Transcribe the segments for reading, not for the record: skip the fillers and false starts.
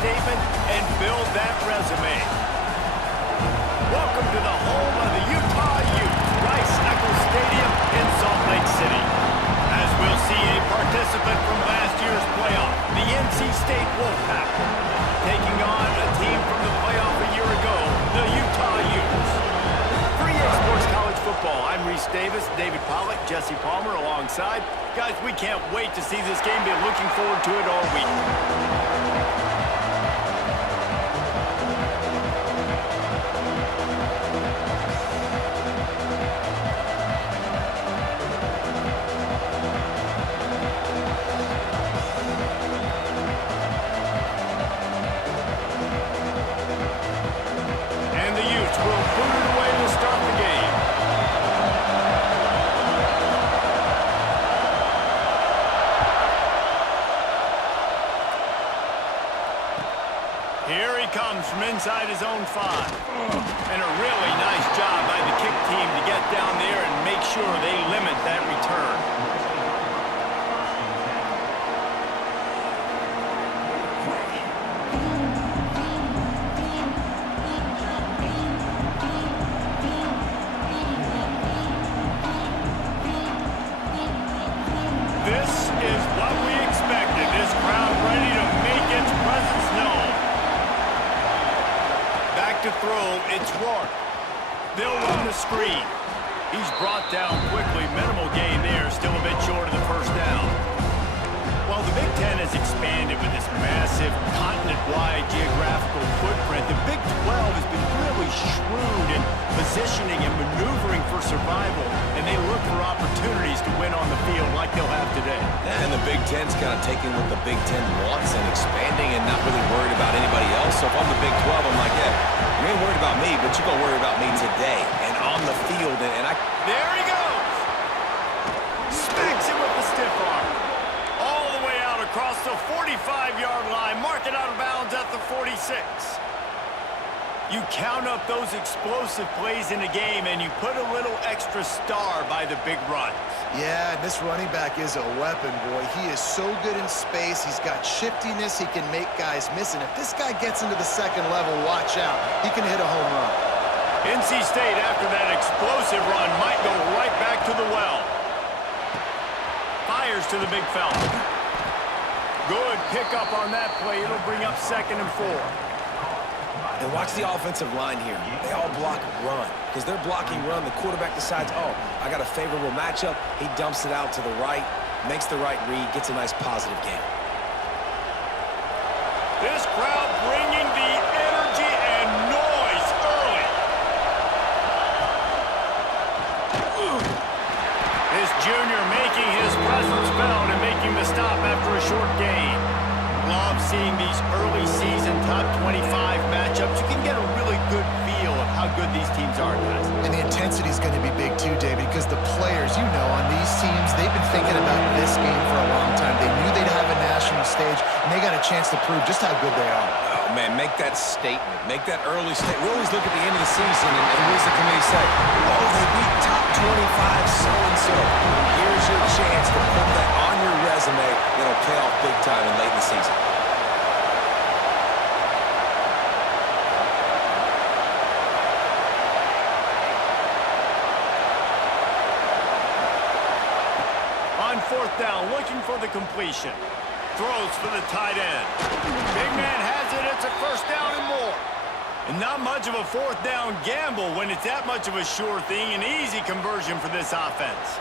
statement and build that resume. Welcome to the home of the Utah Utes, Rice-Eccles Stadium in Salt Lake City. As we'll see a participant from last year's playoff, the NC State Wolfpack, taking on a team from the playoff a year ago, the Utah Utes. For EA Sports College Football, I'm Reese Davis, David Pollack, Jesse Palmer alongside. Guys, we can't wait to see this game. Been looking forward to it all week. Here he comes from inside his own 5. And a really nice job by the kick team to get down there and make sure they limit that return. This is what we expected. This crowd ready to make its presence known. Back to throw, it's Rourke. They'll run the screen. He's brought down quickly. Minimal gain there, still a bit short of the first down. Well, the Big Ten has expanded with this massive continent-wide geographical footprint. The Big 12 has been really shrewd in positioning and maneuvering for survival, and they look for opportunities to win on the field like they'll have today. And the Big Ten's kind of taking what the Big Ten wants and expanding and not really worried about anybody else. So if I'm the Big 12, I'm like, yeah, you ain't worried about me, but you're going to worry about me today and on the field. And I... There he goes! Smacks him with the stiff arm. All the way out across the 45-yard line. Mark it out of bounds at the 46. You count up those explosive plays in a game, and you put a little extra star by the big runs. Yeah, this running back is a weapon, boy. He is so good in space. He's got shiftiness. He can make guys miss. And if this guy gets into the second level, watch out. He can hit a home run. NC State, after that explosive run, might go right back to the well. Fires to the big fella. Good pickup on that play. It'll bring up 2nd and 4. And watch the offensive line here. They all block run. Because they're blocking run, the quarterback decides, oh, I got a favorable matchup. He dumps it out to the right, makes the right read, gets a nice positive gain. This crowd bringing the energy and noise early. This junior making his presence felt and making the stop after a short gain. Love seeing these early season top 25 matchups. You can get a really good feel of how good these teams are, guys. And the intensity is going to be big too, David, because the players, you know, on these teams, they've been thinking about this game for a long time. They knew they'd have a national stage, and they got a chance to prove just how good they are. Oh, man, make that statement. Make that early statement. We always look at the end of the season, and what does the committee say? Oh, they beat top 25 so-and-so. Here's your chance to put that on your resume that'll pay off big time and late in the season. On 4th down, looking for the completion. Throws for the tight end. Big man has it. It's a 1st down and more. And not much of a 4th down gamble when it's that much of a sure thing. An easy conversion for this offense.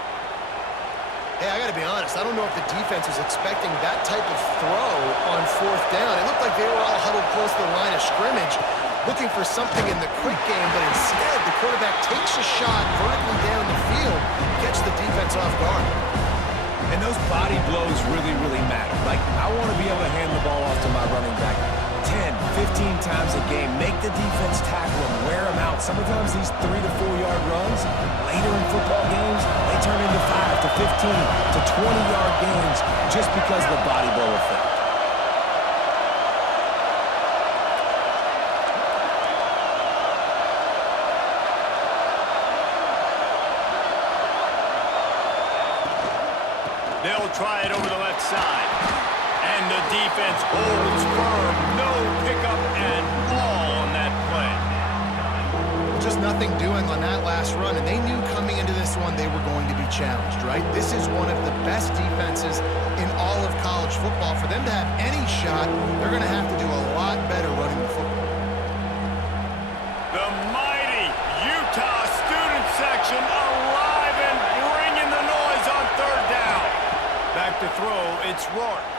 Hey, I got to be honest. I don't know if the defense was expecting that type of throw on 4th down. It looked like they were all huddled close to the line of scrimmage, looking for something in the quick game, but instead the quarterback takes a shot vertically down the field, gets the defense off guard. And those body blows really, really matter. Like, I want to be able to hand the ball off to my running back 10, 15 times a game. Make the defense tackle them, wear them out. Sometimes these 3 to 4 yard runs, later in football games, they turn into 5 to 15 to 20-yard gains just because of the body blow effect. They'll try it over the left side. And the defense holds firm. No pickup at all on that play. Just nothing doing on that last run, and they knew coming into this one they were going to be challenged, right? This is one of the best defenses in all of college football. For them to have any shot, they're going to have to do a lot better running the football. The mighty Utah student section alive and bringing the noise on third down. Back to throw, it's Rourke.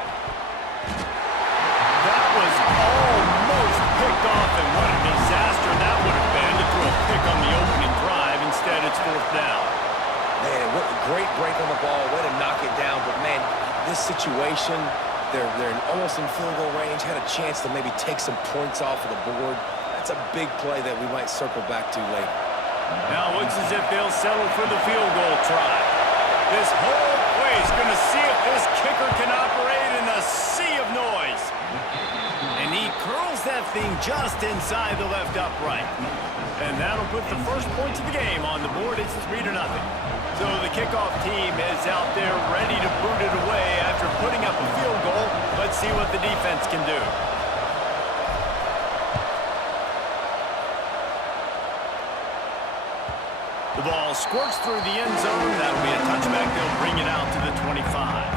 That was almost picked off, and what a disaster that would have been to throw a pick on the opening drive. Instead, it's fourth down. Man, what a great break on the ball. Way to knock it down. But, man, this situation, they're almost in field goal range, had a chance to maybe take some points off of the board. That's a big play that we might circle back to later. Now it looks as if they'll settle for the field goal try. This whole play is going to see if this kicker can operate in a sea of noise. And he curls that thing just inside the left upright. And that'll put the first points of the game on the board. It's 3-0. So the kickoff team is out there ready to boot it away after putting up a field goal. Let's see what the defense can do. The ball squirts through the end zone. That'll be a touchback. They'll bring it out to the 25.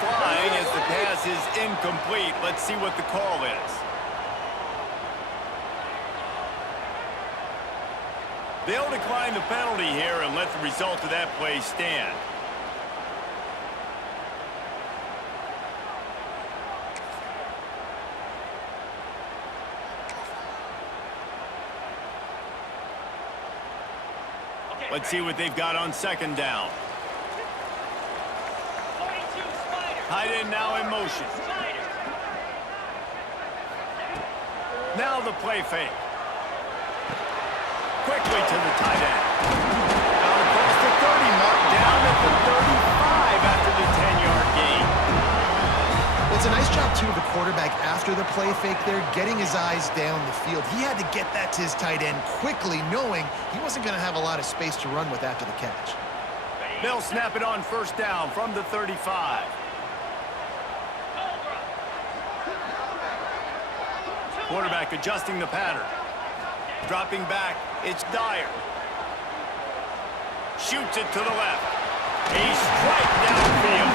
Flying as the pass is incomplete. Let's see what the call is. They'll decline the penalty here and let the result of that play stand. Let's see what they've got on second down. Tight end now in motion. Now the play fake. Quickly to the tight end. Out across the 30 mark, down at the 35 after the 10-yard gain. Well, it's a nice job, too, of the quarterback after the play fake there, getting his eyes down the field. He had to get that to his tight end quickly, knowing he wasn't going to have a lot of space to run with after the catch. They'll snap it on first down from the 35. Quarterback adjusting the pattern. Dropping back, it's Dyer. Shoots it to the left. A strike downfield.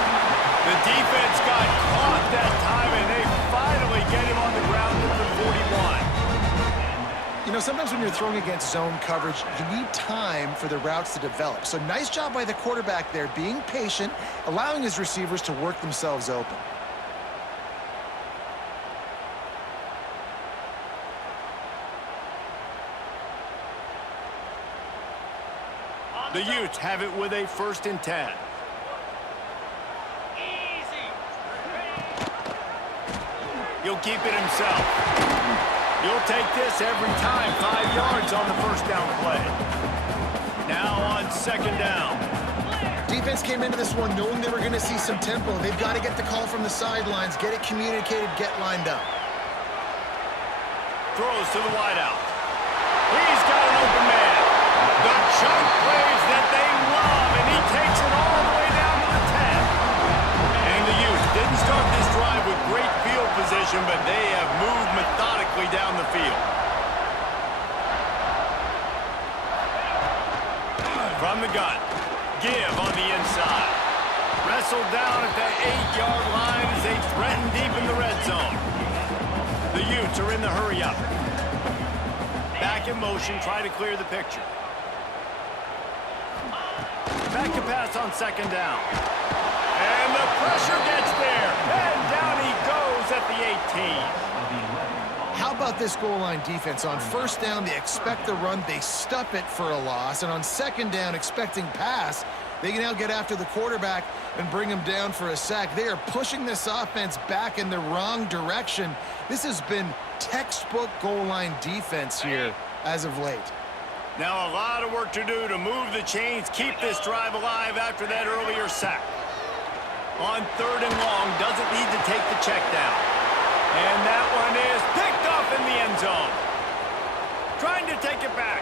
The defense got caught that time, and they finally get him on the ground at the 41. You know, sometimes when you're throwing against zone coverage, you need time for the routes to develop. So nice job by the quarterback there, being patient, allowing his receivers to work themselves open. The Utes have it with a 1st and 10. He'll keep it himself. He'll take this every time. 5 yards on the first down play. Now on second down. Defense came into this one knowing they were going to see some tempo. They've got to get the call from the sidelines, get it communicated, get lined up. Throws to the wideout. He's got an open man. The chunk plays that they love, and he takes it all the way down to the 10. And the Utes didn't start this drive with great field position, but they have moved methodically down the field. From the gun, give on the inside. Wrestled down at that 8-yard line as they threaten deep in the red zone. The Utes are in the hurry-up. Back in motion, try to clear the picture. Back to pass on second down. And the pressure gets there. And down he goes at the 18. How about this goal line defense? On first down, they expect the run. They stuff it for a loss. And on second down, expecting pass, They can now get after the quarterback and bring him down for a sack. They are pushing this offense back in the wrong direction. This has been textbook goal line defense here as of late. Now a lot of work to do to move the chains, keep this drive alive after that earlier sack. On 3rd and long, doesn't need to take the check down. And that one is picked off in the end zone. Trying to take it back.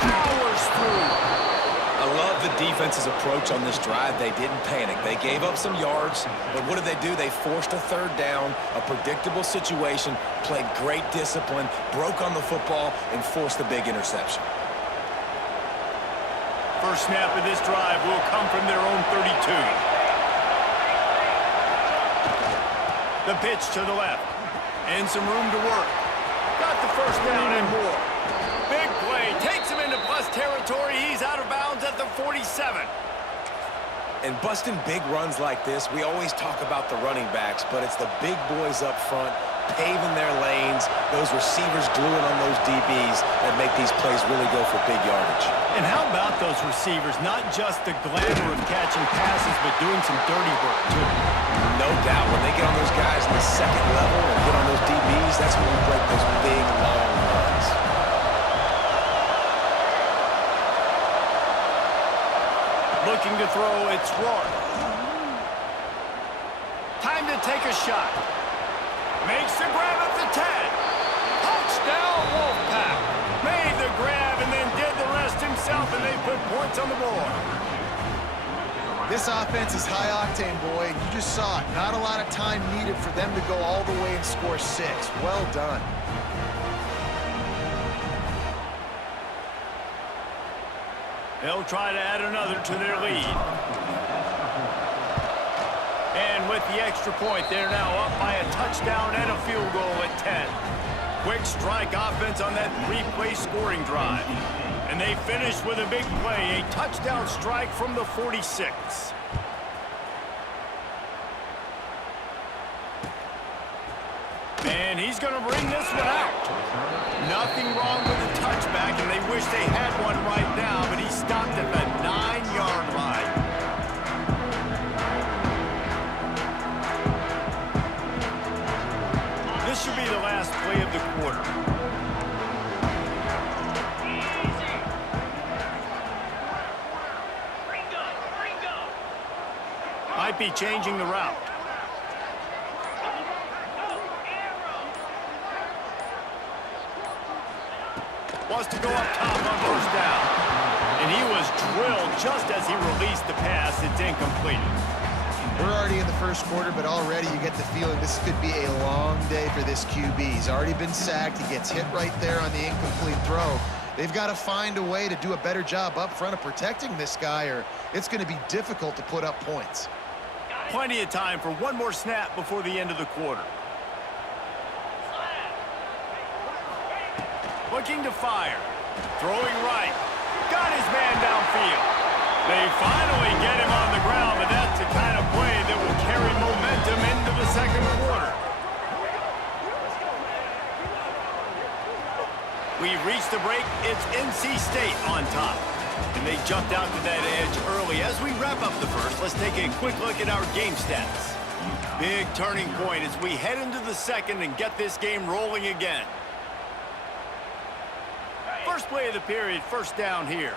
Powers through. I love the defense's approach on this drive. They didn't panic. They gave up some yards, but what did they do? They forced a 3rd down, a predictable situation, played great discipline, broke on the football, and forced the big interception. First snap of this drive will come from their own 32. The pitch to the left. And some room to work. Got the first down and more. Big play. Takes him into plus territory. He's out of bounds at the 47. And busting big runs like this, we always talk about the running backs, but it's the big boys up front, paving their lanes, those receivers gluing on those DBs that make these plays really go for big yardage. And how about those receivers? Not just the glamour of catching passes, but doing some dirty work, too. No doubt. When they get on those guys in the 2nd level and get on those DBs, that's when we break those big, long runs. Looking to throw, it's Rourke. Time to take a shot. Makes the grab at the 10. Touchdown, Wolfpack. Made the grab and then did the rest himself, and they put points on the board. This offense is high octane, boy. You just saw it. Not a lot of time needed for them to go all the way and score 6. Well done. They'll try to add another to their lead. And with the extra point, they're now up by a touchdown and a field goal at 10. Quick strike offense on that 3-play scoring drive. And they finish with a big play, a touchdown strike from the 46. And he's going to bring this one out. Nothing wrong with the touchback, and they wish they had one right now, but he stopped at the 9-yard line. This should be the last play of the quarter. Might be changing the route. Wants to go up top on 1st down. And he was drilled just as he released the pass. It's incomplete. We're already in the 1st quarter, but already you get the feeling this could be a long day for this QB. He's already been sacked. He gets hit right there on the incomplete throw. They've got to find a way to do a better job up front of protecting this guy, or it's going to be difficult to put up points. Plenty of time for one more snap before the end of the quarter. Looking to fire. Throwing right. Got his man downfield. They finally get him on the ground, but that's the kind of play that will carry momentum into the 2nd quarter. We've reached the break. It's NC State on top. And they jumped out to that edge early. As we wrap up the 1st, let's take a quick look at our game stats. Big turning point as we head into the 2nd and get this game rolling again. First play of the period, 1st down here.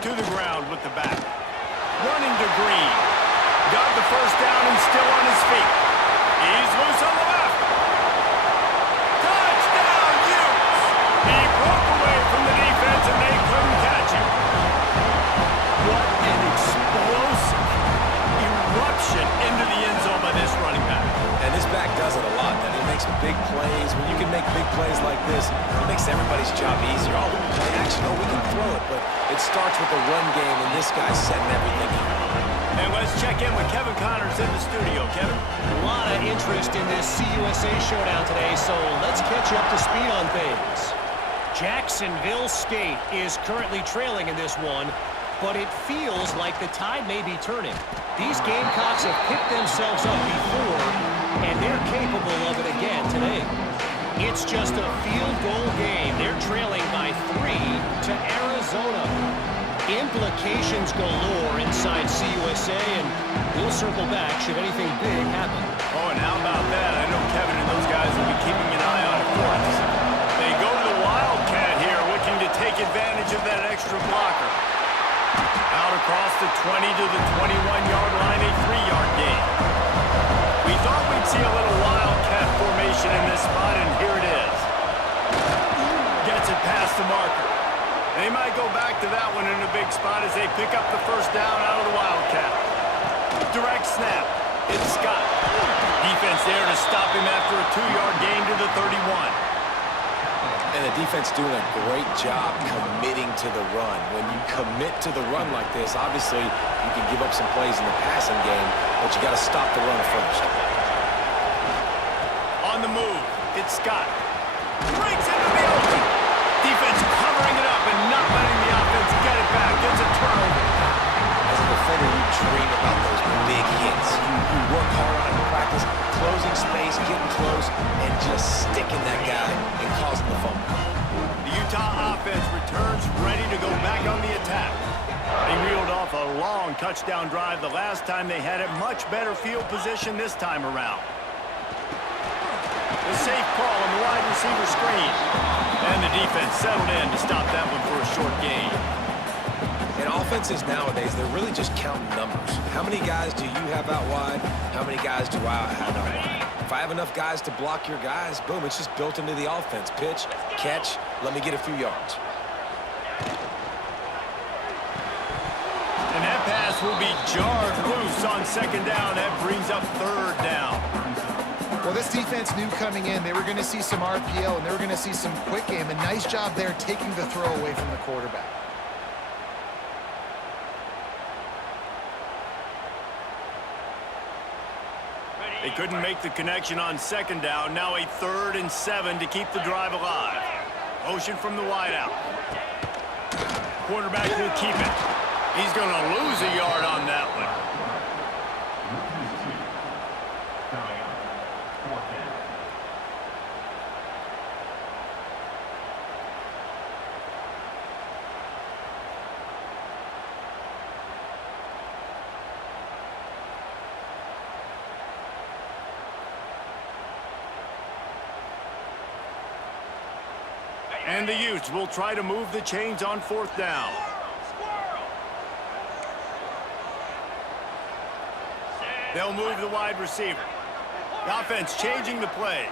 To the ground with the back. Running to Green. Got the 1st down and still on his feet. He's loose on the left. Touchdown, Utes! He broke away from the defense and they couldn't catch him. What an explosive eruption into the end zone by this running back. And this back does it a lot. That he makes big plays. When you can make big plays like this, it makes everybody's job easier. Oh, we can play action. Oh, we can throw it. But it starts with the run game, and this guy's setting everything up. And let's check in with Kevin Connors in the studio. Kevin? A lot of interest in this CUSA showdown today, so let's catch you up to speed on things. Jacksonville State is currently trailing in this one, but it feels like the tide may be turning. These Gamecocks have picked themselves up before, and they're capable of it again today. It's just a field goal game. They're trailing by 3 to Arizona. Implications galore inside CUSA, and we'll circle back should anything big happen. Oh, and how about that? I know Kevin and those guys will be keeping an eye on it for us. They go to the Wildcat here, looking to take advantage of that extra blocker. Out across the 20 to the 21-yard line, a 3-yard gain. We thought we'd see a little Wildcat formation in this spot, and here it is. Gets it past the marker. They might go back to that one in a big spot as they pick up the first down out of the Wildcat. Direct snap. It's Scott. Defense there to stop him after a 2-yard gain to the 31. And the defense doing a great job committing to the run. When you commit to the run like this, obviously you can give up some plays in the passing game, but you got to stop the run first. On the move, it's Scott. Breaks into the open. Defense covering it up and not letting the offense get it back. It's a turnover. As a defender, you dream about those big hits. You work hard on it in practice, closing space, getting close, and just sticking that guy and causing the fumble. The Utah offense returns ready to go back on the attack. They reeled off a long touchdown drive the last time they had it. Much better field position this time around. The safe call on the wide receiver screen. And the defense settled in to stop that one for a short gain. And offenses nowadays, they're really just counting numbers. How many guys do you have out wide? How many guys do I have out wide? If I have enough guys to block your guys, boom, it's just built into the offense. Pitch, catch, let me get a few yards. And that pass will be jarred loose on second down. That brings up third down. Well, this defense knew coming in they were going to see some RPO and they were going to see some quick game. A nice job there taking the throw away from the quarterback. They couldn't make the connection on second down. Now a 3rd and 7 to keep the drive alive. Motion from the wideout. Quarterback will keep it. He's going to lose a yard on that one. And the Utes will try to move the chains on 4th down. They'll move the wide receiver. The offense changing the play.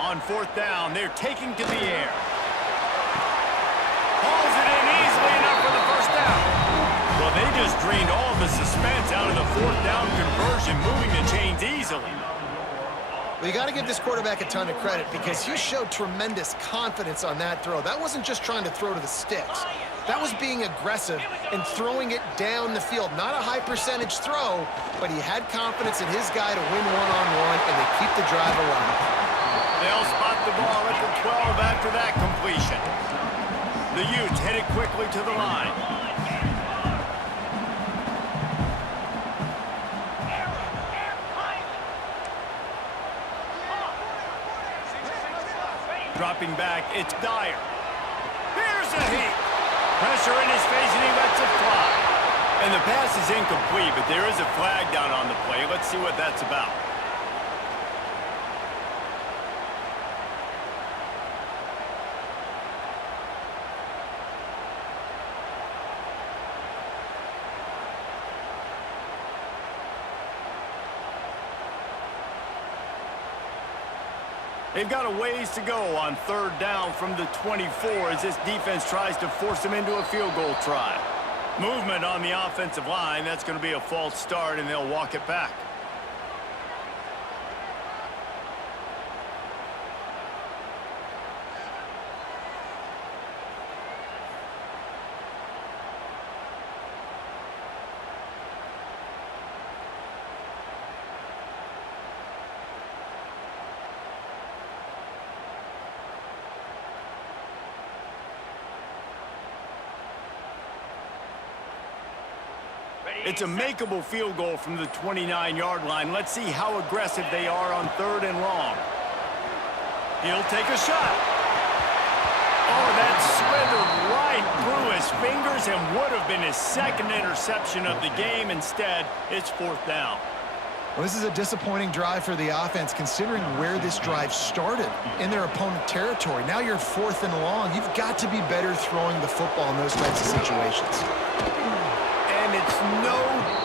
On 4th down, they're taking to the air. Hauls it in easily enough for the first down. Well, they just drained all the suspense out of the 4th down conversion, moving the chains easily. Well, you got to give this quarterback a ton of credit because he showed tremendous confidence on that throw. That wasn't just trying to throw to the sticks. That was being aggressive and throwing it down the field. Not a high percentage throw, but he had confidence in his guy to win one-on-one, and they keep the drive alive. They'll spot the ball at the 12 after that completion. The Utes headed quickly to the line. Dropping back, it's Dyer. Here's a heat. Pressure in his face, and he lets it fly. And the pass is incomplete, but there is a flag down on the play. Let's see what that's about. They've got a ways to go on 3rd down from the 24 as this defense tries to force them into a field goal try. Movement on the offensive line. That's going to be a false start, and they'll walk it back. It's a makeable field goal from the 29-yard line. Let's see how aggressive they are on 3rd and long. He'll take a shot. Oh, that slithered right through his fingers and would have been his 2nd interception of the game. Instead, it's 4th down. Well, this is a disappointing drive for the offense, considering where this drive started, in their opponent territory. Now you're 4th and long. You've got to be better throwing the football in those types of situations. And it's no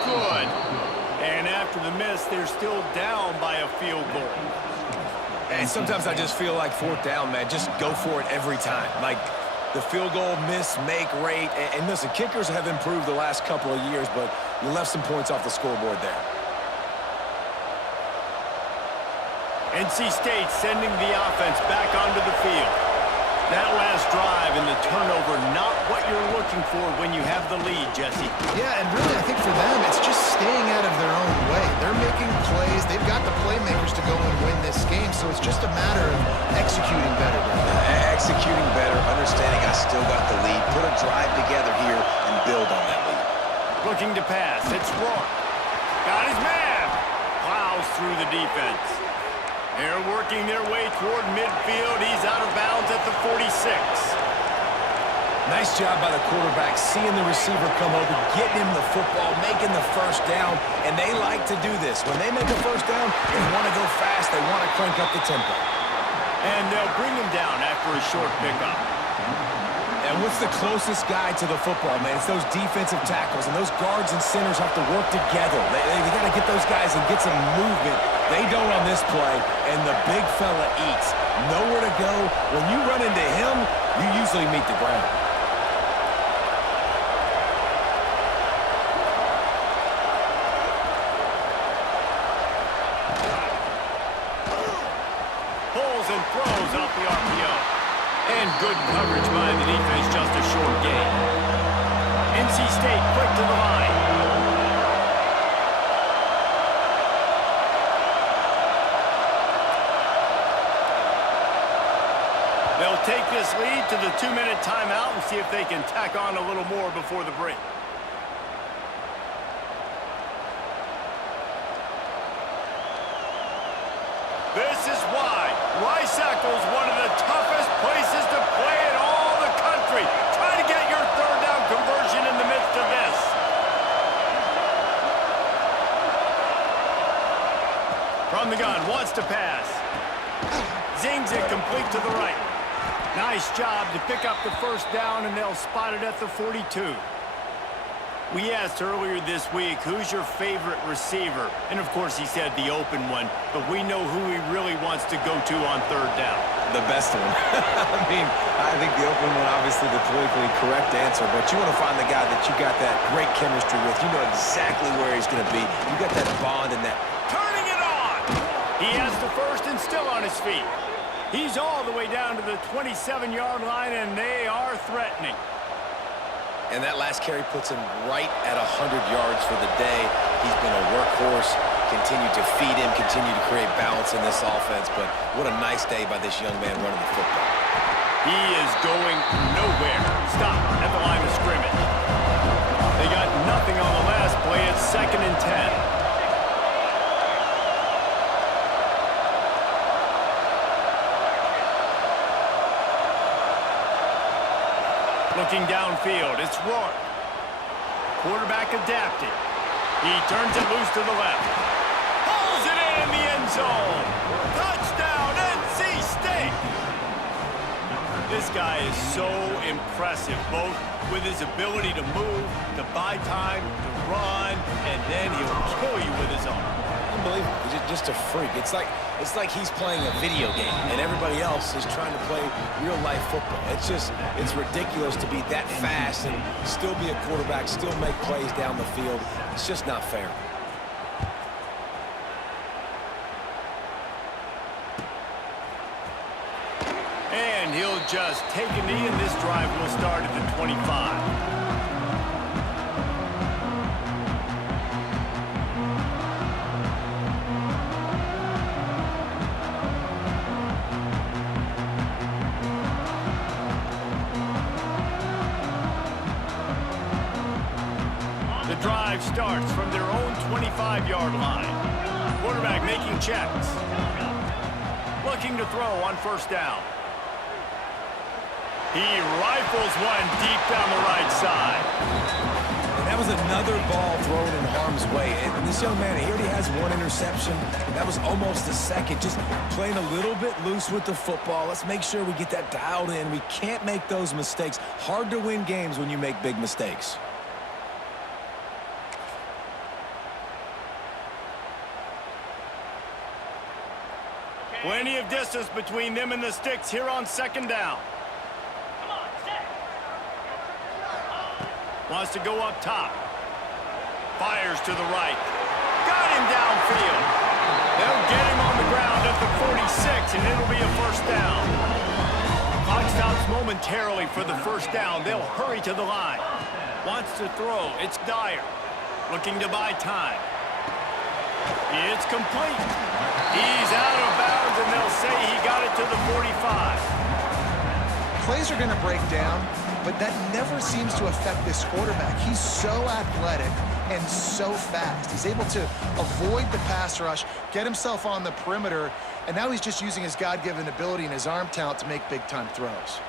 good. And after the miss, they're still down by a field goal. And sometimes I just feel like 4th down, man, just go for it every time. Like the field goal miss, make rate. And listen, kickers have improved the last couple of years, but you left some points off the scoreboard there. NC State sending the offense back onto the field. That last drive and the turnover, not what you're looking for when you have the lead, Jesse. Yeah, and really, I think for them, it's just staying out of their own way. They're making plays. They've got the playmakers to go and win this game, so it's just a matter of executing better. Executing better, understanding I still got the lead. Put a drive together here and build on that lead. Looking to pass. It's Rourke. Got his man. Plows through the defense. They're working their way toward midfield. He's out of bounds at the 46. Nice job by the quarterback, seeing the receiver come over, getting him the football, making the 1st down, and they like to do this. When they make a 1st down, they want to go fast, they want to crank up the tempo. And they'll bring him down after a short pickup. And what's the closest guy to the football, man? It's those defensive tackles, and those guards and centers have to work together. They got to get those guys and get some movement. They don't on this play, and the big fella eats. Nowhere to go. When you run into him, you usually meet the ground. Pulls and throws off the RPO. And good coverage by the defense, just a short gain. NC State quick to the line. They'll take this lead to the 2-minute timeout and see if they can tack on a little more before the break. This is why Rice-Eccles, one of the toughest places to play in all the country. Try to get your 3rd down conversion in the midst of this. From the gun, wants to pass. Zings it complete to the right. Nice job to pick up the 1st down, and they'll spot it at the 42. We asked earlier this week, who's your favorite receiver? And, of course, he said the open one, but we know who he really wants to go to on 3rd down. The best one. I mean, I think the open one, obviously the politically correct answer, but you want to find the guy that you got that great chemistry with. You know exactly where he's going to be. You got that bond and that. Turning it on! He has the 1st and still on his feet. He's all the way down to the 27-yard line, and they are threatening. And that last carry puts him right at 100 yards for the day. He's been a workhorse, continued to feed him, continued to create balance in this offense. But what a nice day by this young man running the football. He is going nowhere. Stop at the line of scrimmage. They got nothing on the last play. It's 2nd and 10. Looking downfield, it's Rourke. Quarterback adapting. He turns it loose to the left. Pulls it in the end zone. Touchdown, NC State. This guy is so impressive, both with his ability to move, to buy time, to run, and then he'll kill you with his arm. Unbelievable. He's just a freak. It's like he's playing a video game, and everybody else is trying to play real-life football. It's ridiculous to be that fast and still be a quarterback, still make plays down the field. It's just not fair. And he'll just take a knee, and this drive will start at the 25. The drive drive starts from their own 25-yard line. Quarterback making checks. Looking to throw on first down. He rifles one deep down the right side. And that was another ball thrown in harm's way. And this young man, he already has one interception. That was almost a second. Just playing a little bit loose with the football. Let's make sure we get that dialed in. We can't make those mistakes. Hard to win games when you make big mistakes. Plenty of distance between them and the sticks here on second down. Wants to go up top. Fires to the right. Got him downfield. They'll get him on the ground at the 46, and it'll be a first down. Clock stops momentarily for the first down. They'll hurry to the line. Wants to throw. It's Dyer. Looking to buy time. It's complete. He's out of bounds, and they'll say he got it to the 45. Plays are going to break down, but that never seems to affect this quarterback. He's so athletic and so fast. He's able to avoid the pass rush, get himself on the perimeter, and now he's just using his God-given ability and his arm talent to make big-time throws.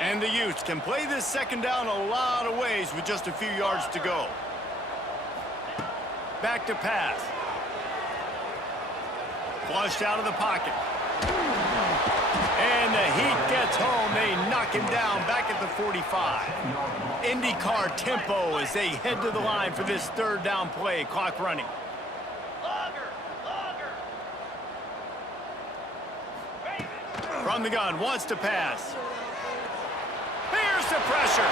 And the Utes can play this second down a lot of ways with just a few yards to go. Back to pass. Flushed out of the pocket. And the Heat gets home. They knock him down back at the 45. IndyCar tempo as they head to the line for this third down play. Clock running. From the gun, wants to pass. Here's the pressure.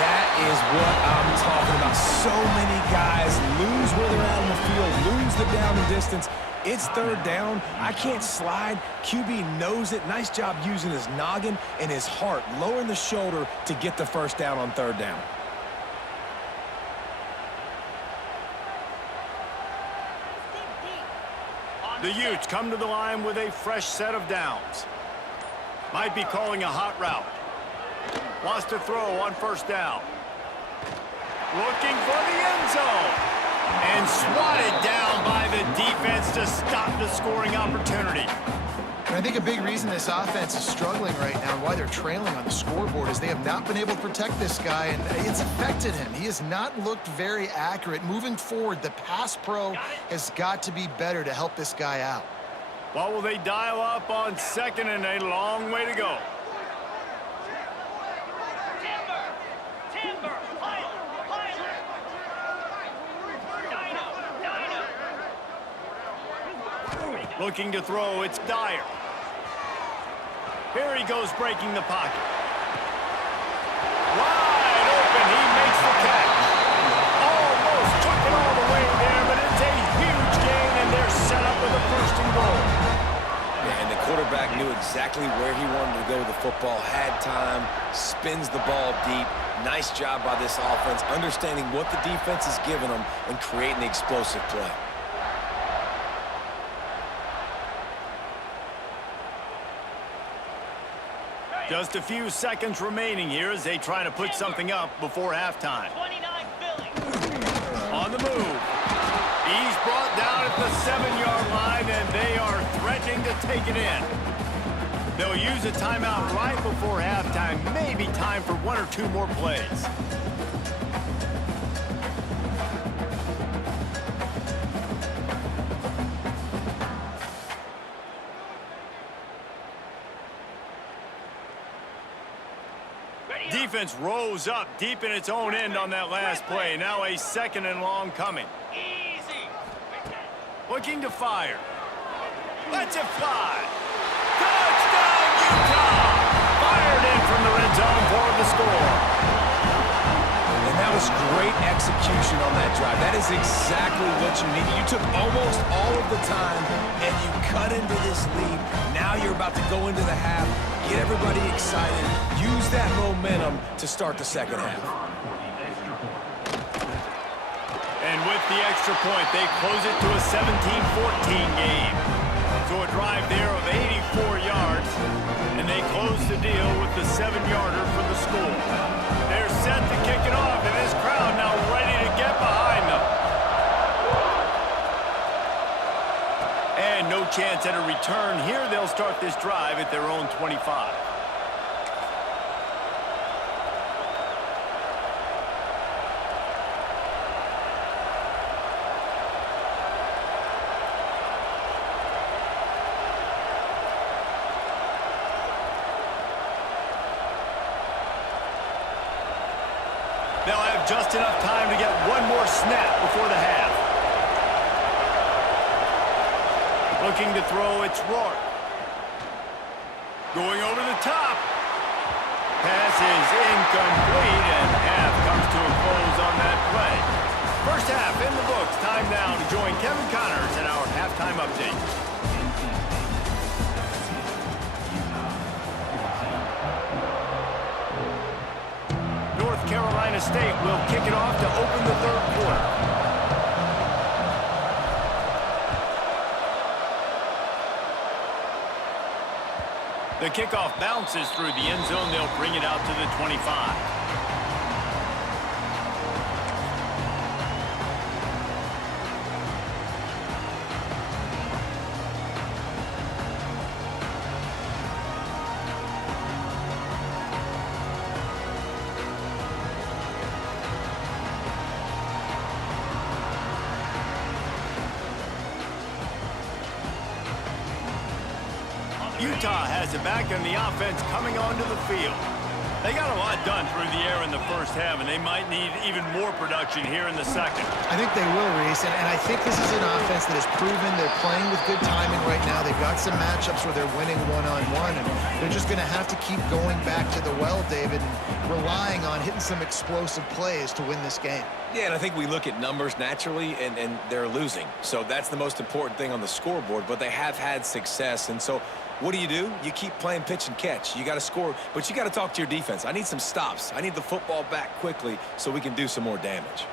That is what I'm talking about. So many guys lose where they're at on the field, lose the down and distance. It's third down. I can't slide. QB knows it. Nice job using his noggin and his heart, lowering the shoulder to get the first down on third down. The Utes come to the line with a fresh set of downs. Might be calling a hot route. Wants to throw on first down. Looking for the end zone. And swatted down by the defense to stop the scoring opportunity. And I think a big reason this offense is struggling right now and why they're trailing on the scoreboard is they have not been able to protect this guy, and it's affected him. He has not looked very accurate. Moving forward, the pass pro has got to be better to help this guy out. What will they dial up on second and a long way to go? Looking to throw, it's Dyer. Here he goes breaking the pocket. Wide open, he makes the catch. Almost took it all the way there, but it's a huge gain, and they're set up with a first and goal. Yeah, and the quarterback knew exactly where he wanted to go with the football, had time, spins the ball deep. Nice job by this offense, understanding what the defense is giving them and creating the explosive play. Just a few seconds remaining here as they try to put something up before halftime. On the move. He's brought down at the 7-yard line, and they are threatening to take it in. They'll use a timeout right before halftime. Maybe time for one or two more plays. Defense rose up deep in its own end on that last play. Now a second and long coming. Looking to fire. Lets it fly. Touchdown, Utah! Fired in from the red zone for the score. And that was great execution on that drive. That is exactly what you needed. You took almost all of the time, and you cut into this lead. Now you're about to go into the half, get everybody excited, use that momentum to start the second half. And with the extra point, they close it to a 17-14 game. So a drive there of 84 yards, and they close the deal with the 7-yarder for the score. They're set to kick it off, and this crowd now ready to get behind them. And no chance at a return here. They'll start this drive at their own 25. They'll have just enough time to get one more snap before the half. Looking to throw, it's Rourke. Going over the top. Pass is incomplete, and half comes to a close on that play. First half in the books. Time now to join Kevin Connors in our halftime update. North Carolina State will kick it off to open the third quarter. The kickoff bounces through the end zone. They'll bring it out to the 25. Utah has it back, and the offense coming onto the field. They got a lot done through the air in the first half, and they might need even more production here in the second. I think they will, Reese, and I think this is an offense that has proven they're playing with good timing right now. They've got some matchups where they're winning one-on-one, and they're just going to have to keep going back to the well, David, and relying on hitting some explosive plays to win this game. Yeah, and I think we look at numbers naturally, and they're losing. So that's the most important thing on the scoreboard, but they have had success. And so what do? You keep playing pitch and catch. You got to score, but you got to talk to your defense. I need some stops. I need the football back quickly so we can do some more damage.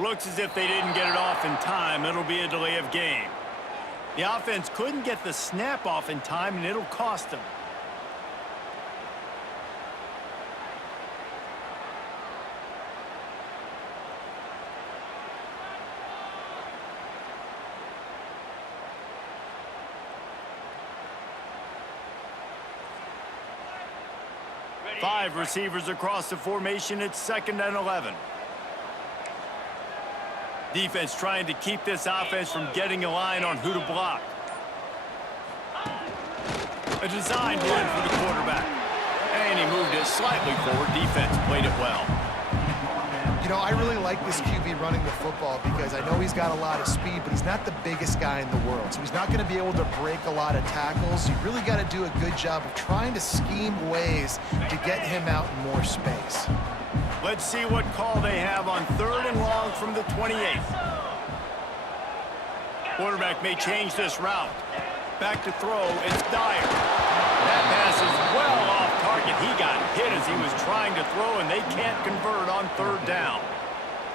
Looks as if they didn't get it off in time. It'll be a delay of game. The offense couldn't get the snap off in time, and it'll cost them. Five receivers across the formation. It's 2nd and 11. Defense trying to keep this offense from getting a line on who to block. A designed run for the quarterback. And he moved it slightly forward. Defense played it well. You know, I really like this QB running the football because I know he's got a lot of speed, but he's not the biggest guy in the world. So he's not going to be able to break a lot of tackles. You really got to do a good job of trying to scheme ways to get him out in more space. Let's see what call they have on 3rd and long from the 28th. Quarterback may change this route. Back to throw, it's Dyer. That pass is well off target. He got hit as he was trying to throw, and they can't convert on 3rd down.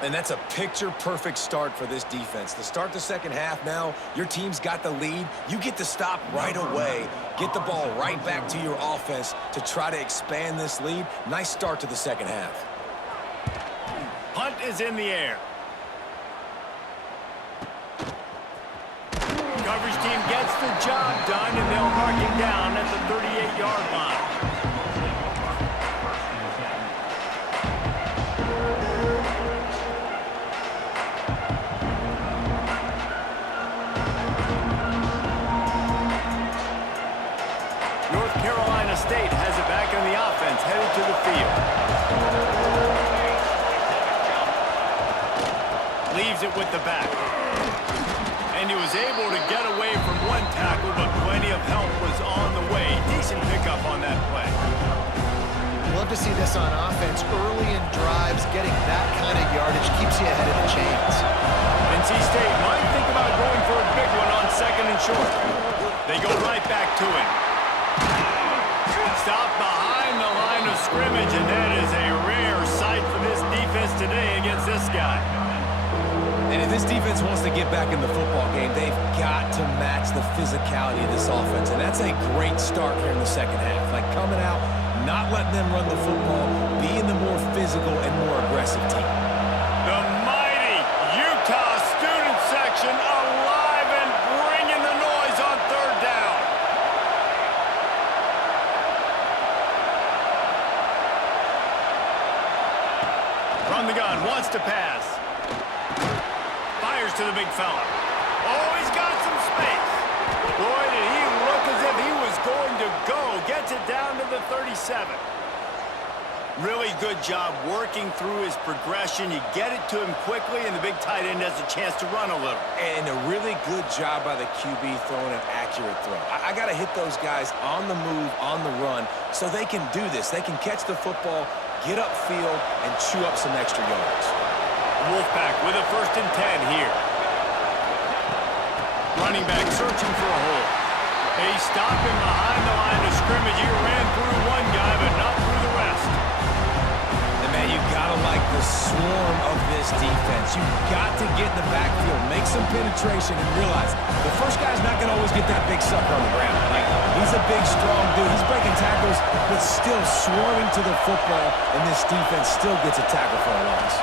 And that's a picture-perfect start for this defense. To start the second half now, your team's got the lead. You get to stop right away, get the ball right back to your offense to try to expand this lead. Nice start to the second half. Punt is in the air. Coverage team gets the job done, and they'll mark it down at the 38-yard line. North Carolina State has it back in the offense, headed to the field. Leaves it with the back. And he was able to get away from one tackle, but plenty of help was on the way. Decent pickup on that play. Love to see this on offense. Early in drives, getting that kind of yardage keeps you ahead of the chains. NC State might think about going for a big one on 2nd and short. They go right back to it. Stop behind the line of of scrimmage, and that is a rare sight for this defense today against this guy. And if this defense wants to get back in the football game, they've got to match the physicality of this offense. And that's a great start here in the second half. Like coming out, not letting them run the football, being the more physical and more aggressive team. The mighty Utah student section alive and bringing the noise on third down. From the gun, wants to pass. Fires to the big fella. Oh, he's got some space. Boy, did he look as if he was going to go. Gets it down to the 37. Really good job working through his progression. You get it to him quickly, and the big tight end has a chance to run a little. And a really good job by the QB throwing an accurate throw. I got to hit those guys on the move, on the run, so they can do this. They can catch the football, get upfield, and chew up some extra yards. Wolfpack with a 1st and 10 here. Running back searching for a hole. They stop him behind the line of scrimmage. He ran through one guy, but not through the rest. And man, you gotta like the swarm of this defense. You've got to get in the backfield, make some penetration, and realize the first guy's not gonna always get that big sucker on the ground. Like, he's a big, strong dude. He's breaking tackles, but still swarming to the football, and this defense still gets a tackle for a loss.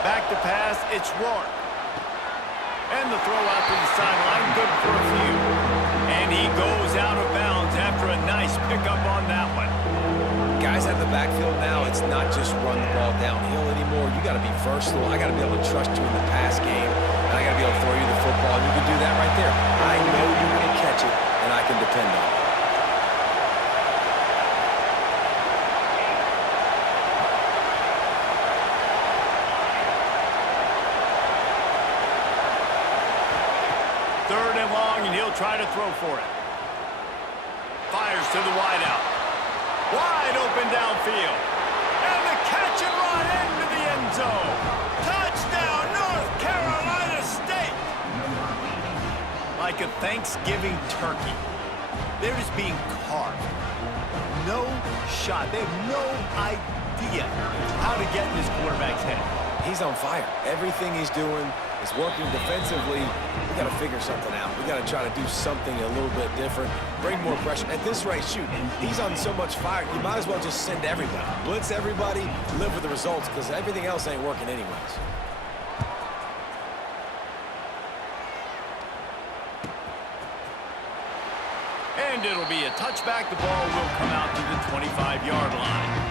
Back to pass, it's Rourke. And the throw out to the sideline, good for a few. And he goes out of bounds after a nice pickup on that one. Guys at the backfield now, it's not just run the ball downhill anymore. You got to be versatile. I got to be able to trust you in the pass game, and I got to be able to throw you the football, and you can do that right there. I know you're going to catch it, and I can depend on it. Third and long, and he'll try to throw for it. Fires to the wideout. Wide open downfield. And the catch and run into the end zone. Touchdown, North Carolina State. Like a Thanksgiving turkey. They're just being carved. No shot. They have no idea how to get in this quarterback's head. He's on fire. Everything he's doing is working defensively. We got to figure something out. We got to try to do something a little bit different, bring more pressure. At this rate, shoot, he's on so much fire, you might as well just send everybody. Blitz everybody, live with the results, because everything else ain't working anyways. And it'll be a touchback. The ball will come out to the 25-yard line.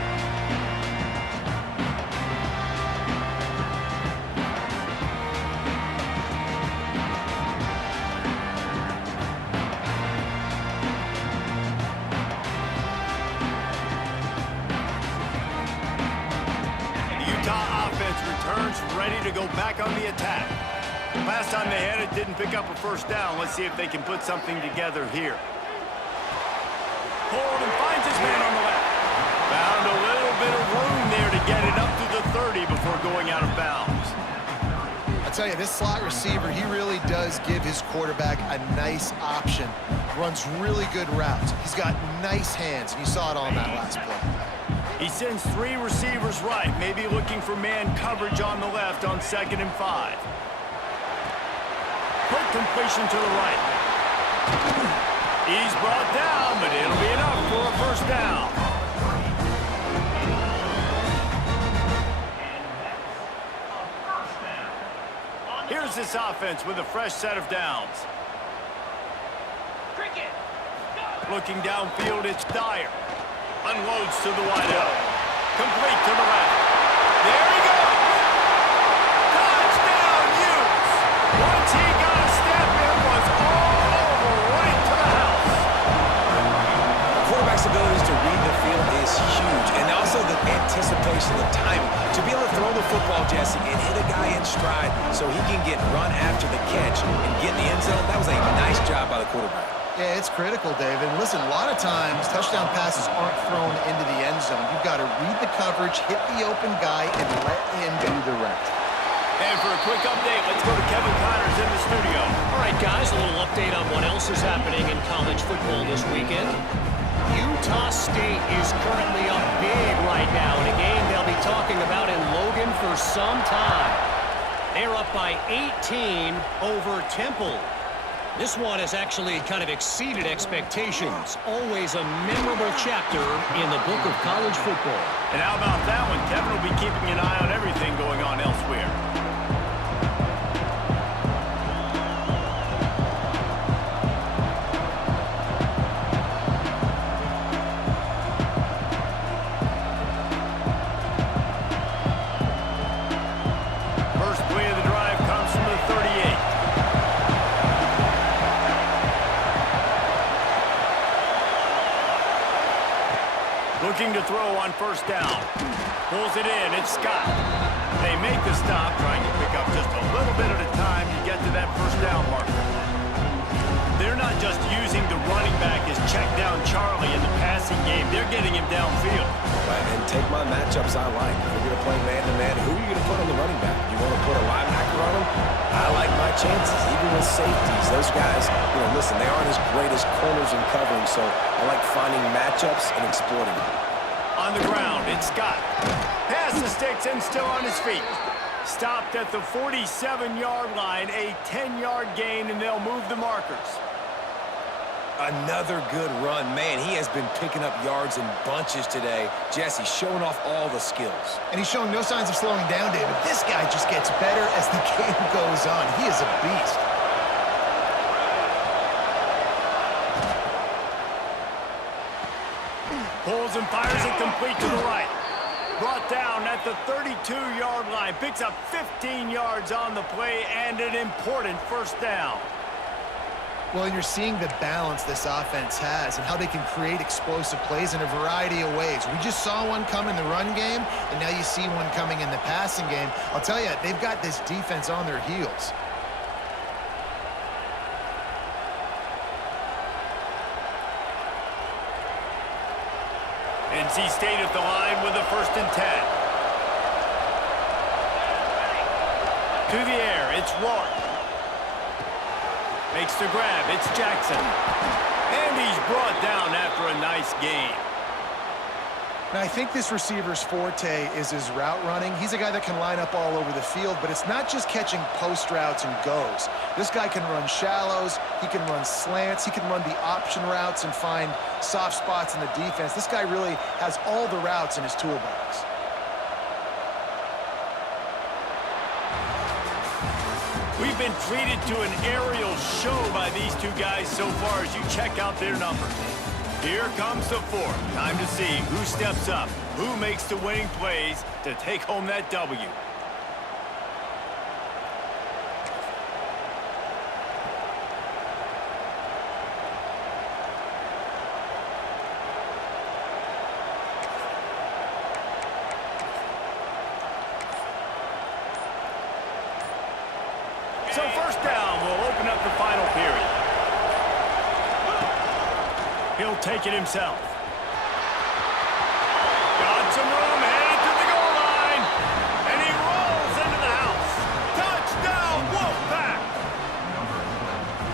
Ready to go back on the attack. Last time they had it, didn't pick up a first down. Let's see if they can put something together here. Holden finds his man on the left. Found a little bit of room there to get it up to the 30 before going out of bounds. I tell you, this slot receiver, he really does give his quarterback a nice option. Runs really good routes. He's got nice hands, and you saw it on that last play. He sends 3 receivers right, maybe looking for man coverage on the left on 2nd and 5. Quick completion to the right. He's brought down, but it'll be enough for a first down. Here's this offense with a fresh set of downs. Looking downfield, it's Dyer. Unloads to the wideout. Complete to the left. There he goes. Touchdown, Utes. Once he got a step, it was all over right to the house. The quarterback's abilities to read the field is huge, and also the anticipation, the timing. To be able to throw the football, Jesse, and hit a guy in stride so he can get run after the catch and get in the end zone, that was a nice job by the quarterback. Yeah, it's critical, David. Listen, a lot of times, touchdown passes aren't thrown into the end zone. You've got to read the coverage, hit the open guy, and let him do the rest. And for a quick update, let's go to Kevin Connors in the studio. All right, guys, a little update on what else is happening in college football this weekend. Utah State is currently up big right now in a game they'll be talking about in Logan for some time. They're up by 18 over Temple. This one has actually kind of exceeded expectations. Always a memorable chapter in the book of college football. And how about that one? Kevin will be keeping an eye on everything going on elsewhere. First play of the drive comes from the 38. Looking to throw on first down. Pulls it in. It's Scott. They make the stop, trying to pick up just a little bit at a time to get to that first down marker. They're not just using the running back as check down Charlie in the passing game. They're getting him downfield. Right, and take my matchups I like. If you're going to play man-to-man, who are you going to put on the running back? You want to put a linebacker on him? I like my chances, even with safeties. Those guys, listen, they aren't as great as corners and covering, so I like finding matchups and exploiting them. On the ground, it's Scott. Pass the sticks and still on his feet. Stopped at the 47-yard line, a 10-yard gain, and they'll move the markers. Another good run. Man, he has been picking up yards in bunches today. Jesse showing off all the skills. And he's showing no signs of slowing down, David. This guy just gets better as the game goes on. He is a beast. Pulls and fires it complete to the right. Brought down at the 32-yard line. Picks up 15 yards on the play and an important first down. Well, you're seeing the balance this offense has and how they can create explosive plays in a variety of ways. We just saw one come in the run game, and now you see one coming in the passing game. I'll tell you, they've got this defense on their heels. NC State at the line with a 1st and 10. To the air, it's Rourke. Makes the grab, it's Jackson. And he's brought down after a nice gain. Now, I think this receiver's forte is his route running. He's a guy that can line up all over the field, but it's not just catching post routes and goes. This guy can run shallows, he can run slants, he can run the option routes and find soft spots in the defense. This guy really has all the routes in his toolbox. We've been treated to an aerial show by these two guys so far as you check out their numbers. Here comes the 4th. Time to see who steps up, who makes the winning plays to take home that W. So first down will open up the final period. He'll take it himself. Got some room, headed to the goal line. And he rolls into the house. Touchdown, Wolfpack!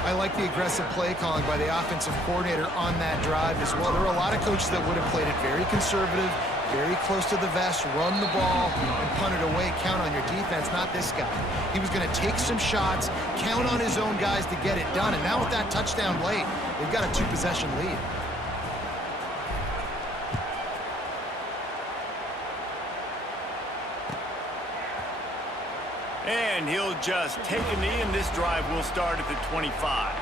I like the aggressive play calling by the offensive coordinator on that drive as well. There are a lot of coaches that would have played it very conservative, very close to the vest, run the ball, and punt it away. Count on your defense, not this guy. He was going to take some shots, count on his own guys to get it done. And now with that touchdown late, they've got a 2-possession lead. And he'll just take a knee, and this drive will start at the 25.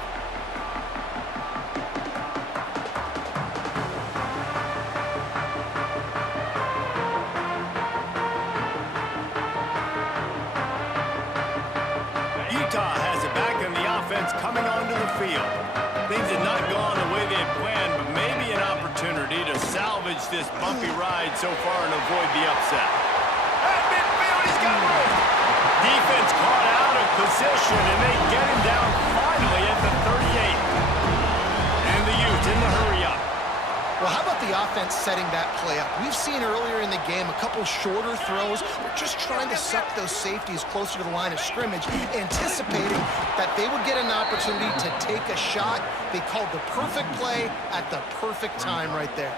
Utah has it back, and the offense coming onto the field. Things had not gone the way they had planned, but maybe an opportunity to salvage this bumpy ride so far and avoid the upset. At midfield, he's got room. Defense caught out of position, and they get him down finally at the 38. And the Utes in the hurry up. Well, how about the defense setting that play up. We've seen earlier in the game a couple shorter throws. They're just trying to suck those safeties closer to the line of scrimmage, anticipating that they would get an opportunity to take a shot. They called the perfect play at the perfect time right there.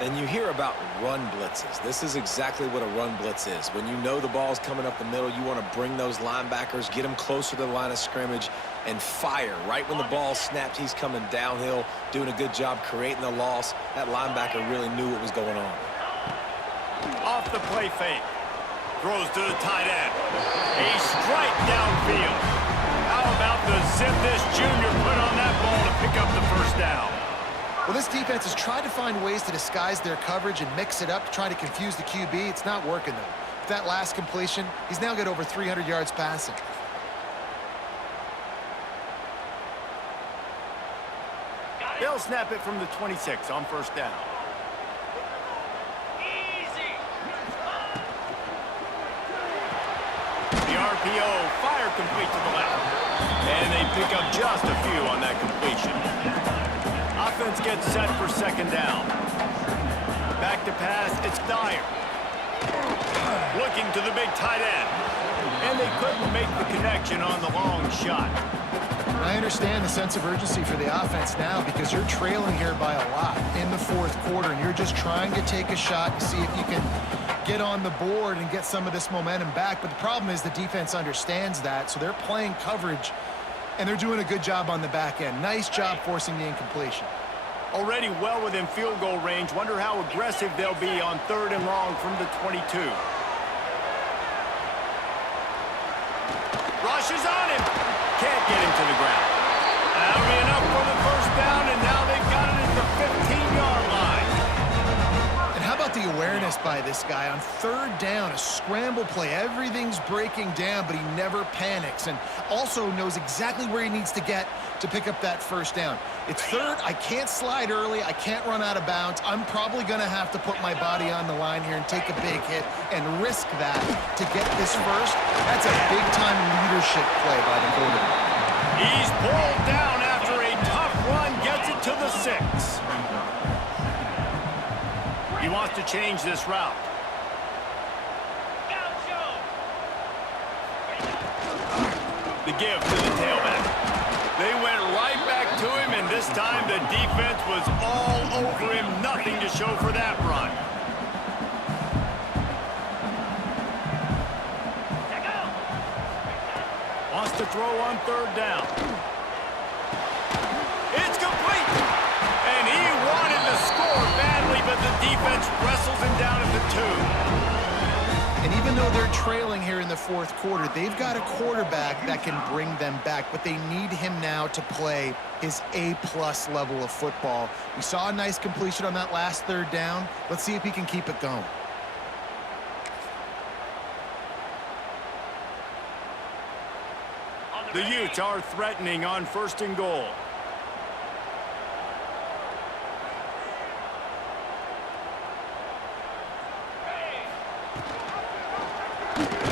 And you hear about run blitzes. This is exactly what a run blitz is. When you know the ball's coming up the middle, you want to bring those linebackers, get them closer to the line of scrimmage, and fire. Right when the ball snapped, he's coming downhill, doing a good job creating the loss. That linebacker really knew what was going on. Off the play fake. Throws to the tight end. A strike downfield. How about the zip this junior put on that ball to pick up the first down? Well, this defense has tried to find ways to disguise their coverage and mix it up to try to confuse the QB. It's not working, though. With that last completion, he's now got over 300 yards passing. They'll snap it from the 26 on first down. The RPO, fire complete to the left. And they pick up just a few on that completion. Offense gets set for second down. Back to pass, it's Dyer. Looking to the big tight end. And they couldn't make the connection on the long shot. I understand the sense of urgency for the offense now because you're trailing here by a lot in the fourth quarter, and you're just trying to take a shot to see if you can get on the board and get some of this momentum back. But the problem is the defense understands that, so they're playing coverage, and they're doing a good job on the back end. Nice job forcing the incompletion. Already well within field goal range. Wonder how aggressive they'll be on third and long from the 22. Rushes on him. Can't get him to the ground. That'll be enough for the first down, and now they've got it at the 15-yard line. And how about the awareness by this guy? On third down, a scramble play. Everything's breaking down, but he never panics, and also knows exactly where he needs to get to pick up that first down. It's third. I can't slide early. I can't run out of bounds. I'm probably going to have to put my body on the line here and take a big hit and risk that to get this first. That's a big-time leadership play by the quarterback. He's pulled down after a tough run, gets it to the 6. He wants to change this route. The give to the tailback. They went right back to him, and this time the defense was all over him. Nothing to show for that run. Wants to throw on third down. It's complete. And he wanted to score badly, but the defense wrestles him down at the 2. And even though they're trailing here in the fourth quarter, they've got a quarterback that can bring them back, but they need him now to play his A-plus level of football. We saw a nice completion on that last third down. Let's see if he can keep it going. The Utes are threatening on first and goal.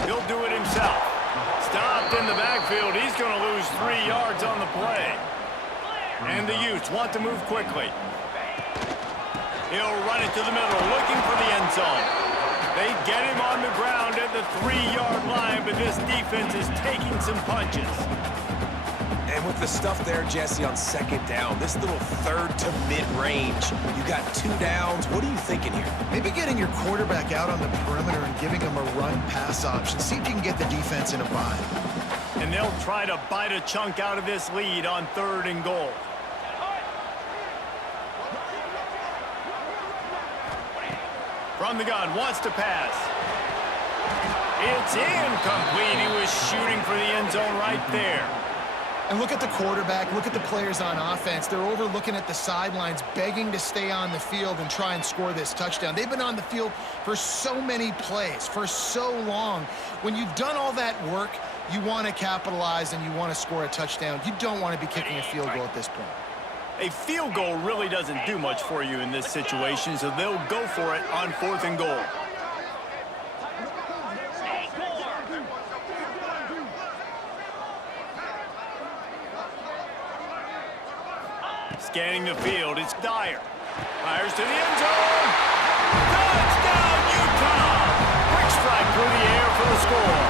He'll do it himself. Stopped in the backfield. He's going to lose 3 yards on the play. And the Utes want to move quickly. He'll run it to the middle, looking for the end zone. They get him on the ground at the 3-yard line, but this defense is taking some punches. And with the stuff there, Jesse, on second down, this little third to mid-range, you got 2 downs. What are you thinking here? Maybe getting your quarterback out on the perimeter and giving him a run-pass option. See if you can get the defense in a bind. And they'll try to bite a chunk out of this lead on third and goal. From the gun, wants to pass. It's incomplete. He was shooting for the end zone right there. And look at the quarterback, look at the players on offense. They're over looking at the sidelines, begging to stay on the field and try and score this touchdown. They've been on the field for so many plays, for so long. When you've done all that work, you want to capitalize and you want to score a touchdown. You don't want to be kicking a field goal at this point. A field goal really doesn't do much for you in this situation, so they'll go for it on fourth and goal. Scanning the field, it's Dyer. Fires to the end zone. Touchdown, Utah! Quick strike through the air for the score.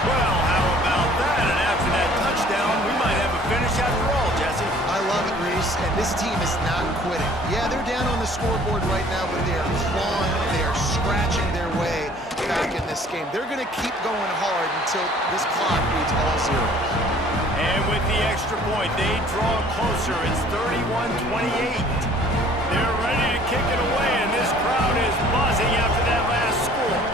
Well, how about that? And after that touchdown, we might have a finish after all, Jesse. I love it, Reese, and this team is not quitting. Yeah, they're down on the scoreboard right now, but they are clawing, they are scratching their way back in this game. They're going to keep going hard until this clock reads all zeros. And with the extra point, they draw closer. It's 31-28. They're ready to kick it away, and this crowd is buzzing after that last score.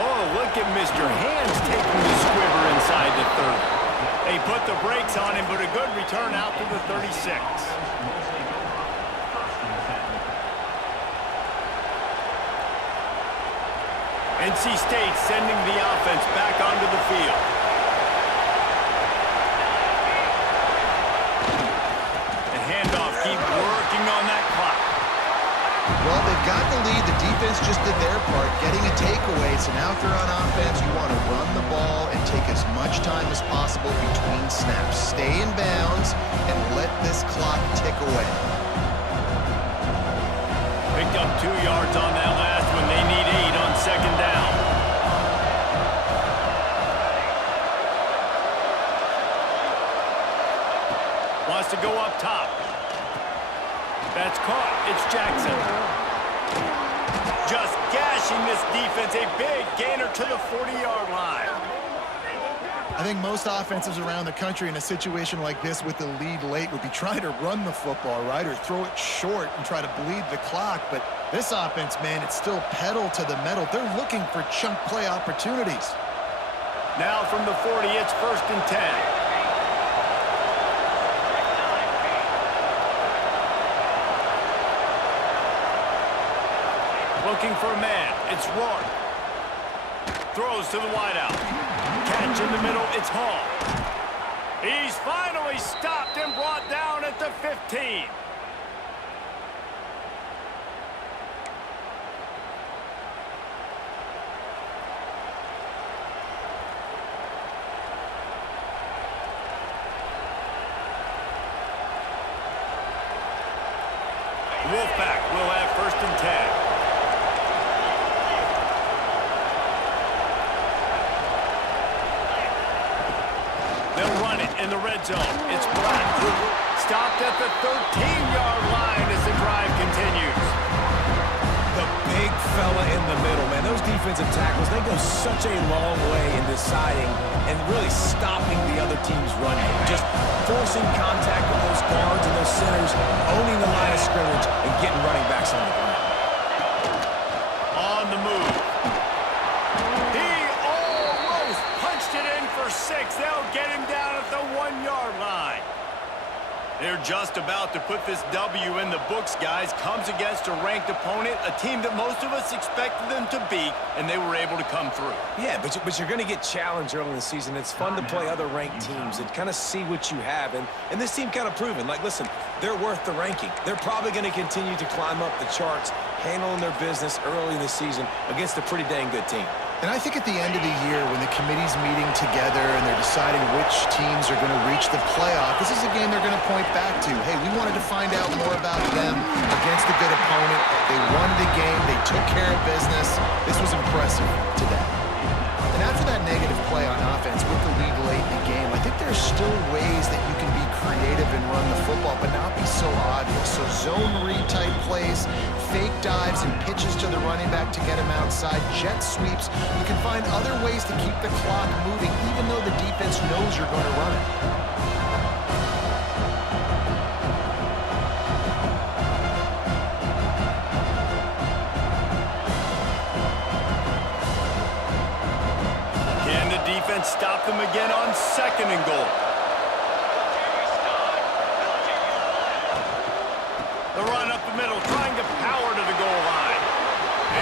Oh, look at Mr. Hands taking the squiver inside the 30. They put the brakes on him, but a good return out to the 36. NC State sending the offense back onto the field. The handoff, keep working on that clock. Well, they've got the lead. The defense just did their part, getting a takeaway. So now if they're on offense, you want to run the ball and take as much time as possible between snaps. Stay in bounds and let this clock tick away. Picked up 2 yards on that last one. They need 8 on second down. Wants to go up top. That's caught. It's Jackson. Just gashing this defense. A big gainer to the 40-yard line. I think most offenses around the country in a situation like this with the lead late would be trying to run the football, right, or throw it short and try to bleed the clock. But this offense, man, it's still pedal to the metal. They're looking for chunk play opportunities. Now from the 40, it's 1st and 10. Looking for a man. It's Rourke. Throws to the wideout. Catch in the middle. It's Hall. He's finally stopped and brought down at the 15. Wolfpack will have 1st and 10. They'll run it in the red zone. It's Black. Stopped at the 13-yard line as the drive continues. The big fella in the middle, man. Those defensive tackles, they go such a long way in deciding and really stopping the other team's run game. Just forcing contact with those guards and those centers, owning the line of scrimmage, and getting running backs on the ground. On the move. He almost punched it in for 6. They'll get him down at the 1-yard line. They're just about to put this W in the books, guys. Comes against a ranked opponent, a team that most of us expected them to beat, and they were able to come through. Yeah, but you're going to get challenged early in the season. It's fun to play other ranked teams and kind of see what you have. And this team kind of proven, like, listen, they're worth the ranking. They're probably going to continue to climb up the charts, handling their business early in the season against a pretty dang good team. And I think at the end of the year, when the committee's meeting together and they're deciding which teams are going to reach the playoff, this is a game they're going to point back to. Hey, we wanted to find out more about them against a good opponent. They won the game. They took care of business. This was impressive to them. And after that negative play on offense with the lead late in the game, I think there's still ways that you can be creative and run the football, but not be so obvious. So zone read type plays, fake dives and pitches to the running back to get him outside, jet sweeps. You can find other ways to keep the clock moving, even though the defense knows you're going to run it. Can the defense stop them again on 2nd and goal? The run up the middle, trying to power to the goal line.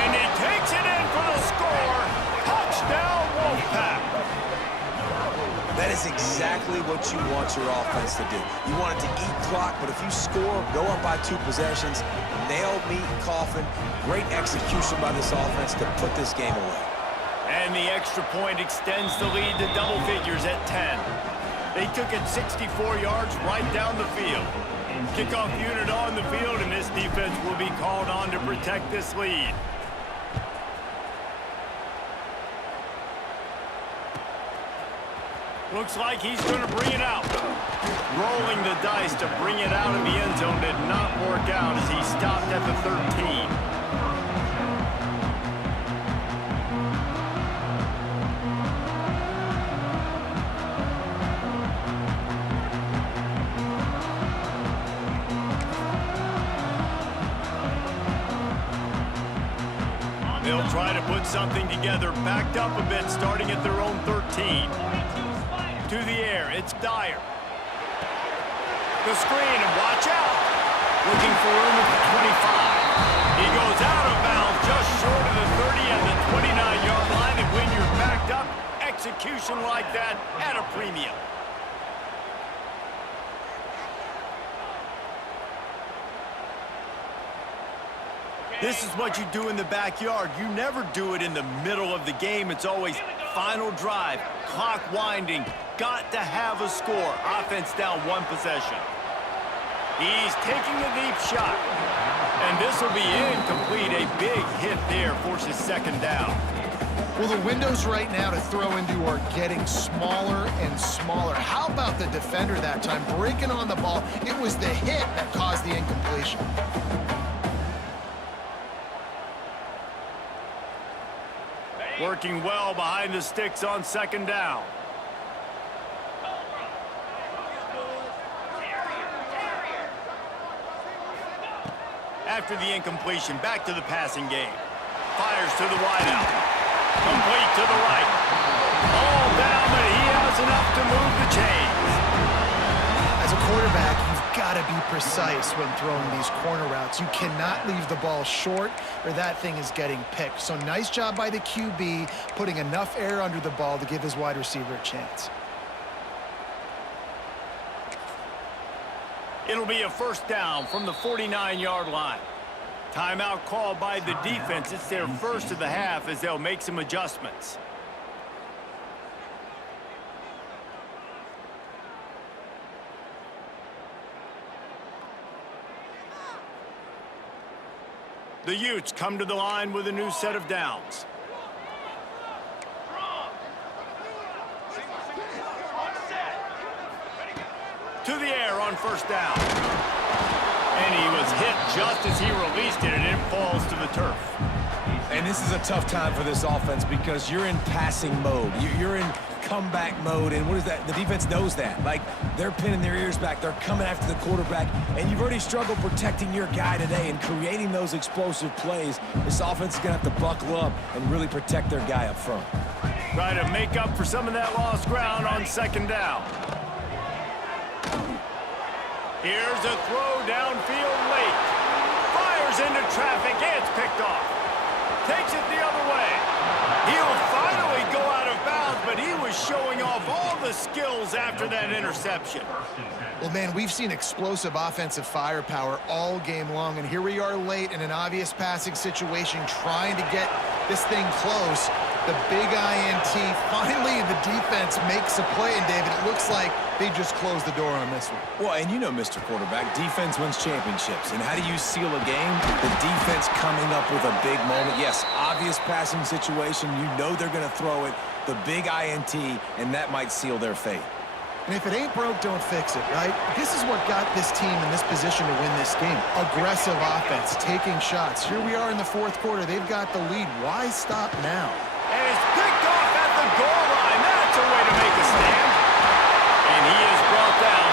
And he takes it in for the score. Touchdown, Wolfpack. That is exactly what you want your offense to do. You want it to eat clock, but if you score, go up by 2 possessions, nail, meet, coffin. Great execution by this offense to put this game away. And the extra point extends the lead to double figures at 10. They took it 64 yards right down the field. Kickoff unit on the field, and this defense will be called on to protect this lead. Looks like he's going to bring it out. Rolling the dice to bring it out of the end zone did not work out as he stopped at the 13. They'll try to put something together, backed up a bit, starting at their own 13. To the air, it's Dyer. The screen, and watch out. Looking for room at the 25. He goes out of bounds just short of the 30 and the 29-yard line, and when you're backed up, execution like that at a premium. This is what you do in the backyard. You never do it in the middle of the game. It's always final drive, clock winding, got to have a score. Offense down one possession. He's taking a deep shot. And this will be incomplete. A big hit there forces second down. Well, the windows right now to throw into are getting smaller and smaller. How about the defender that time breaking on the ball? It was the hit that caused the incompletion. Working well behind the sticks on second down. After the incompletion, back to the passing game. Fires to the wideout. Complete to the right. All down, but he has enough to move the chains. As a quarterback, you've got to be precise when throwing these corner routes. You cannot leave the ball short or that thing is getting picked. So nice job by the QB putting enough air under the ball to give his wide receiver a chance. It'll be a first down from the 49-yard line. Timeout called by the defense. It's their first of the half as they'll make some adjustments. The Utes come to the line with a new set of downs. To the air on first down. And he was hit just as he released it, and it falls to the turf. And this is a tough time for this offense because you're in passing mode. You're in comeback mode, and what is that? The defense knows that. Like, they're pinning their ears back. They're coming after the quarterback, and you've already struggled protecting your guy today and creating those explosive plays. This offense is going to have to buckle up and really protect their guy up front. Try to make up for some of that lost ground on second down. Here's a throw downfield late. Fires into traffic. It's picked off. Takes it the other way. He'll finally go out of bounds, but he was showing off all the skills after that interception. Well, man, we've seen explosive offensive firepower all game long, and here we are late in an obvious passing situation trying to get this thing close. The big INT. Finally, the defense makes a play, and David, it looks like they just closed the door on this one. Well, and you know, Mr. Quarterback, defense wins championships. And how do you seal a game? The defense coming up with a big moment. Yes, obvious passing situation. You know they're going to throw it. The big INT, and that might seal their fate. And if it ain't broke, don't fix it, right? This is what got this team in this position to win this game. Aggressive offense, taking shots. Here we are in the fourth quarter. They've got the lead. Why stop now? And it's picked off at the goal line. That's a way to make a stand. And he is brought down